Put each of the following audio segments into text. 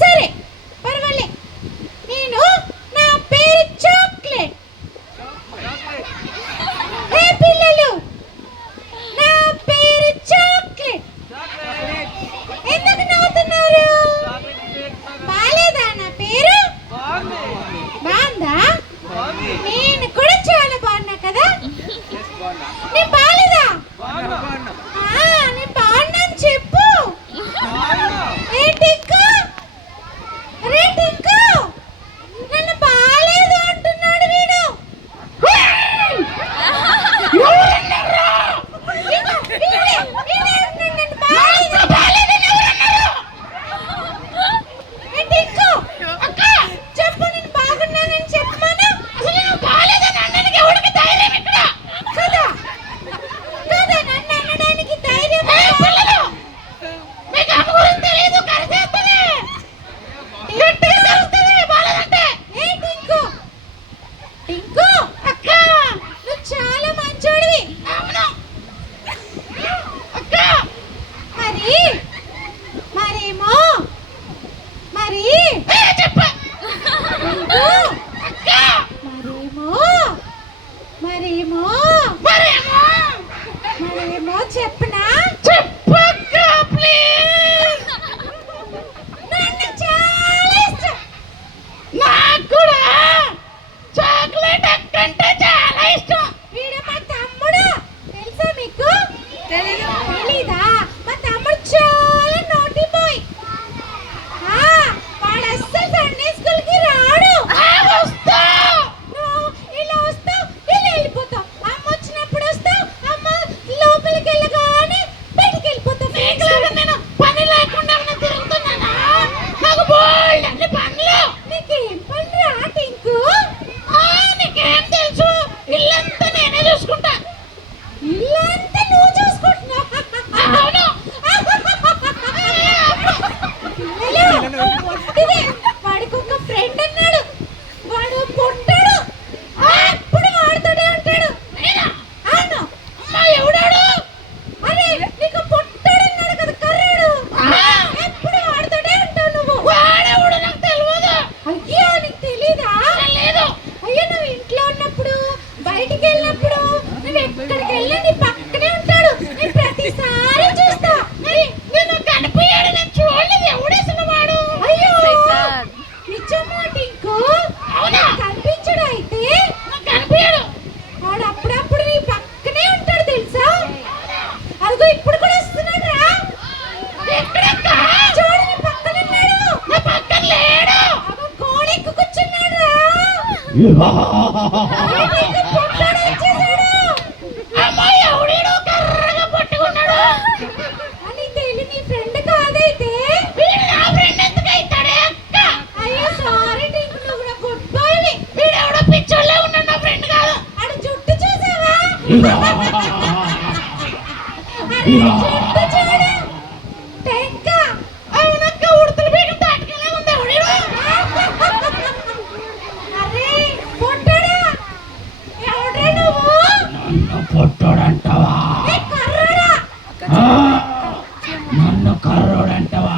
సరే పర్వాలే, నేను నా పేరు చాక్లెట్. ఏ పిల్లలు, నా పేరు చాక్లెట్. ఎందుకు నవ్వుతున్నారు? బాలేదా నా పేరు? బాగుందా? నేను కూడా చాలా బాగున్నా కదా. నేను బాలేదా? నేను బాగున్నాను చెప్పు. ఏంటింకా రేటింకా నన్ను బాలేదు అంటున్నాడు వీడు. చెప్పు, నేను బాగున్నానని చెప్పమను. అసలు నువ్వు బాలేదని అనడానికి ఎవరికి ధైర్యం ఇక్కడ? కదా కదా, నన్ను అనడానికి ధైర్యం. మీకు అమ్మ గురించి తెలియదు, కరిచేస్తుంది, గట్టిగా తెలుస్తుంది బాలేదంటే. ఏ టింకు, టింకు అక్క, నువ్వు చాలా మంచోడివి. అవును అక్క. మరేమో మరి చెప్ప అక్క. మరేమో చెప్పనా? చెప్పక్క ప్లీజ్. నన్ను చాలా ఇష్టం. నాకు కూడా చాక్లెట్ అక్కంటే చాలా ఇష్టం. వీడు మా తమ్ముడు, తెలుసా మీకు? తెలీదా? మా తమ్ముడు చాలా నోటి బాయ్. వాడు అస్సలు సండే స్కూల్ కి రాడు. ఇలా వస్తావు, ఇలా వెళ్ళిపోతావు. అమ్మ వచ్చినప్పుడు వస్తావు, అమ్మ లోపలికి వెళ్ళగానే బయటికి వెళ్ళిపోతావు. నేను పని లేకుండా తిరుగుతున్నానా? నాకు బోల్డ్ అన్ని పనులు. నీకేం పని రా టింకు? నీకేం తెలుసు? ఇల్లంతా నేనే చూసుకుంటా. ఇల్లంతా నువ్వు చూసుకుంటున్నావు? అవును. వాడికి ఒక ఫ్రెండ్ అన్నాడు, వాడు పొట్టాడు. ఎప్పుడు వాడుతూనే ఉంటాడు. అవును. అమ్మా ఎవడాడు? అరే నీకు పొట్టాడు అన్నాడు కదా, కర్రాడు. ఎప్పుడు వాడుతూనే ఉంటావు నువ్వు. వాడెవడు నాకు తెలియదు. అయ్యో నీకు తెలీదా? లేదు. అయ్యో నువ్వు ఇంట్లో ఉన్నప్పుడు, బయటికి వెళ్ళినప్పుడు, నువ్వు ఎక్కడికి వెళ్ళి నీ పక్కనే ఉంటాడు. నేను ప్రతిసారి చూస్తా. నేను కనిపించాడు, నేను చూడలేదు. ఎవడేసిన వాడు? అయ్యో నిజమా టింకు? అవునా? కనిపించడు. అయితే కనిపించాడు. వాడు అప్పుడప్పుడు నీ పక్కనే ఉంటాడు తెలుసా? అదిగో ఇప్పుడు కూడా వస్తున్నాడు రా. చూడు, నీ పక్కన ఉన్నాడు. నా పక్కన లేడు. గోడ ఎక్కు కూర్చున్నాడు రా. పొట్టాడు వచ్చేసాడు. అమ్మాయి ఎవడీడు కర్రగా పట్టుకున్నాడు. అని తెలియ నీ ఫ్రెండ్ కాదైతే? నా ఫ్రెండ్ ఎందుకు అవుతాడే అక్క? అయ్యో సారీ టింకు, నువ్వు నా గుడ్ బాయ్వి. వీడెవడో పిచ్చోళ్ళే ఉన్నాడు, నా ఫ్రెండ్ కాదు. అడు జుట్టు చూసావా? అరే జుట్టు చూడు. టెంక. అవునక్క, ఉడతలు బీగం తాటకలే ఉంది. ఎవడీడు? అరే పొట్టాడా, ఎవడ్రా నువ్వు? నన్ను పొట్టాడంటావా? కర్రడా. నన్ను కర్రోడంటావా?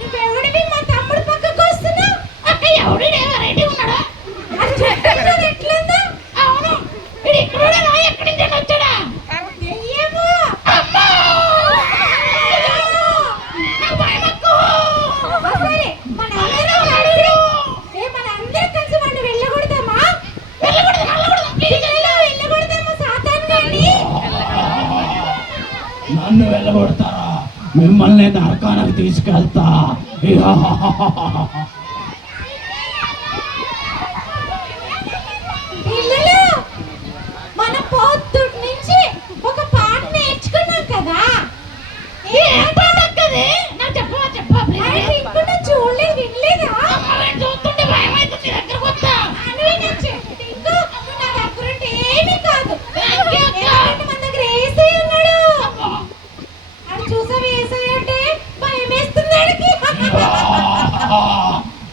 నువ్వెవడివి మా తమ్ముడు పక్కకు వస్తున్నావు? అక్క ఎవడిడే వెరైటీ ఉన్నాడా? ఎట్లుందా? అవును, ఇది ఇక్కడ ఎక్కడి నుంచి వచ్చాడా? ఏమో. సరే మనందరం కలిసి వాడిని వెళ్ళగొడతామా? వెళ్ళగొడతామా సాతాను గాని? నన్ను వెళ్ళగొడతారా? మిమ్మల్ని నరకానికి తీసుకెళ్తా. పిల్లలు, మన పొద్దుటి నుంచి ఒక పాట నేర్చుకున్నాం కదా. ఏ పాట అక్కది? నాకు చెప్పవా? ఇంకా చూడలేదు, వినలేదా? చూస్తుంటే భయం అవుతుంది. దగ్గరకు వస్తా. నా దగ్గర ఏమీ కాదు. మన దగ్గర ఏసై ఉన్నాడు. అది చూసావు, ఏసై అంటే భయం వేస్తుంది.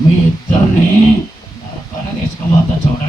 మీ ఇద్దరిని నరకానికి తీసుకుపోతా చూడండి.